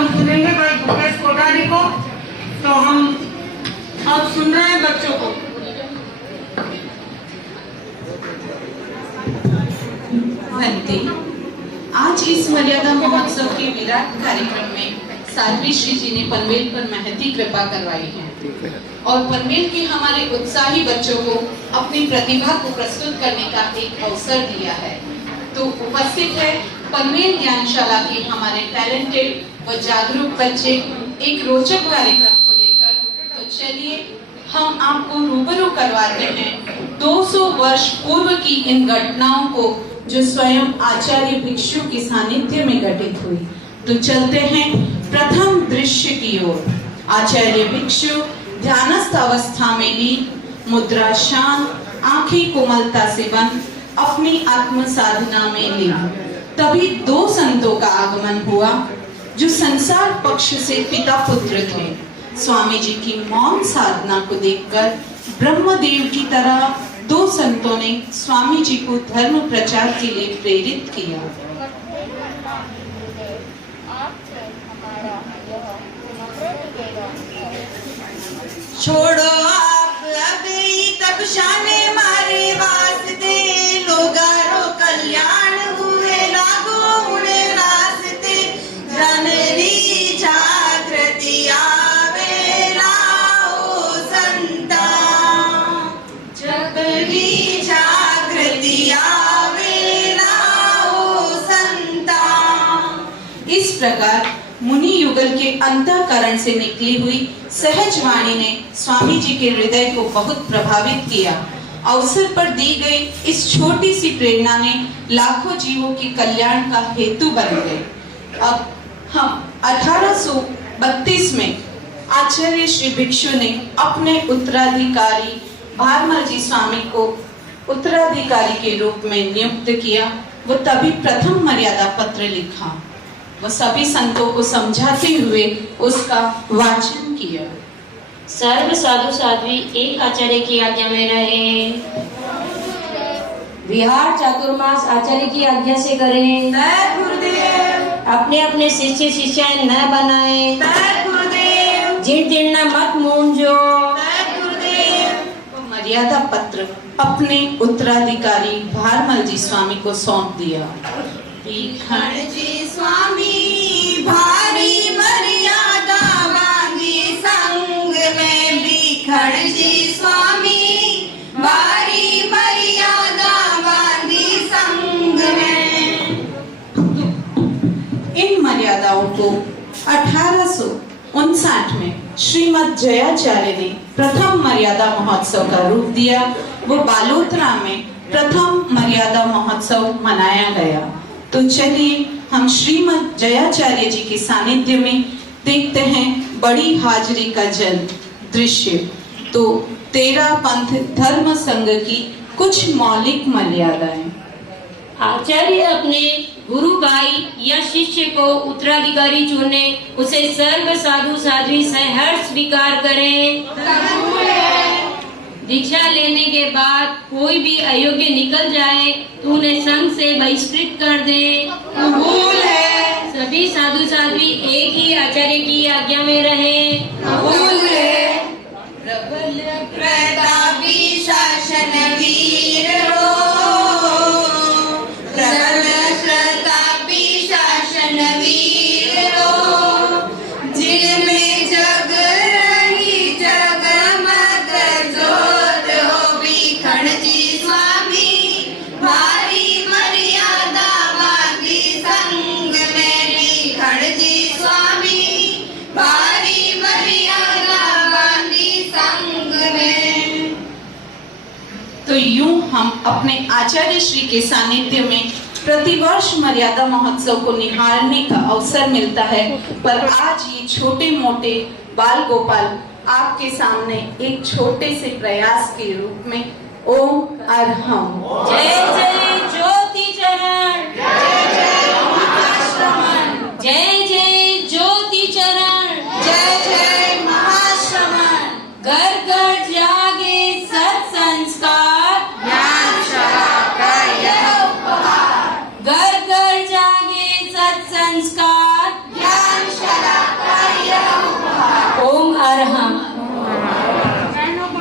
हम सुनेंगे भाई भूपेश कोठारी को। तो हम अब सुन रहे हैं बच्चों को। वंदे। आज इस मर्यादा महोत्सव के विराट कार्यक्रम में साध्वी श्री जी ने पनवेल पर महती कृपा करवाई है और पनवेल के हमारे उत्साही बच्चों को अपनी प्रतिभा को प्रस्तुत करने का एक अवसर दिया है। तो उपस्थित है पनवेल ज्ञानशाला के हमारे टैलेंटेड व जागरूक बच्चे एक रोचक कार्यक्रम को लेकर। तो चलिए हम आपको रूबरू करवाते हैं 200 वर्ष पूर्व की इन घटनाओं को जो स्वयं आचार्य भिक्षु के सानिध्य में घटित हुई। तो चलते हैं प्रथम दृश्य की ओर। आचार्य भिक्षु ध्यानस्थ अवस्था में लीन, मुद्रा शांत, आंखें कोमलता से बंद, अपनी आत्म साधना में लीन। तभी दो संतों का आगमन हुआ जो संसार पक्ष से पिता पुत्र थे। स्वामी जी की मौन साधना को देखकर ब्रह्मदेव की तरह दो संतों ने स्वामी जी को धर्म प्रचार के लिए प्रेरित किया। छोड़ो आप लबई तपशाने मारे वास्ते, लोगारो कल्याण हुए लागो उड़े रास्ते। जननी जागृति आवे लाओ संता, जगनी जागृति आवे लाओ संता। इस प्रकार मुनि युगल के अंतःकरण से निकली हुई सहज वाणी ने स्वामी जी के हृदय को बहुत प्रभावित किया। अवसर पर दी गई इस छोटी सी प्रेरणा ने लाखों जीवों के कल्याण का हेतु बन गई। अब हम 1832 में आचार्य श्री भिक्षु ने अपने उत्तराधिकारी भारमल जी स्वामी को उत्तराधिकारी के रूप में नियुक्त किया। वो तभी प्रथम मर्यादा पत्र लिखा। वो सभी संतों को समझाते हुए उसका वाचन किया। सर्व साधु साध्वी एक आचार्य की आज्ञा में रहे। विहार चातुर्मास आचार्य की आज्ञा से करें। अपने अपने शिष्य शिष्याएं न बनाए। जीर्ण जीर्ण मत मूंझो। मर्यादा पत्र अपने उत्तराधिकारी भारमल जी स्वामी को सौंप दिया। भीखण जी स्वामी भारी मर्यादा बांधी संग में। भीखण जी स्वामी भारी मर्यादा बांधी संग में। इन मर्यादाओं को 1859 में श्रीमद जयाचार्य ने प्रथम मर्यादा महोत्सव का रूप दिया। वो बालोतरा में प्रथम मर्यादा महोत्सव मनाया गया। तो चलिए हम श्रीमद जयाचार्य जी के सानिध्य में देखते हैं बड़ी हाजरी का जल दृश्य। तो 13 पंथ धर्म संघ की कुछ मौलिक मर्यादाएं। आचार्य अपने गुरु भाई या शिष्य को उत्तराधिकारी चुने, उसे सर्व साधु साध्वी सहर्ष स्वीकार करें। दीक्षा लेने के बाद कोई भी अयोग्य निकल जाए तो उन्हें संघ से बहिष्कृत कर दे। कबूल है। सभी साधु साध्वी एक ही आचार्य की आज्ञा में रहे। कबूल है। प्रबल प्रतापी शासन वीर हो। प्रबल प्रतापी शासन वीर हो। जिनमें जग रही जगमग जोत हो। भीखण जी स्वामी भारी मर्यादा बांधी संग में। भीखण जी स्वामी भारी मर्यादा बांधी संग में। तो यूं हम अपने आचार्य श्री के सानिध्य में प्रतिवर्ष मर्यादा महोत्सव को निहारने का अवसर मिलता है। पर आज ये छोटे मोटे बाल गोपाल आपके सामने एक छोटे से प्रयास के रूप में ओम अरहम। जय जय ज्योति चरण। जय जय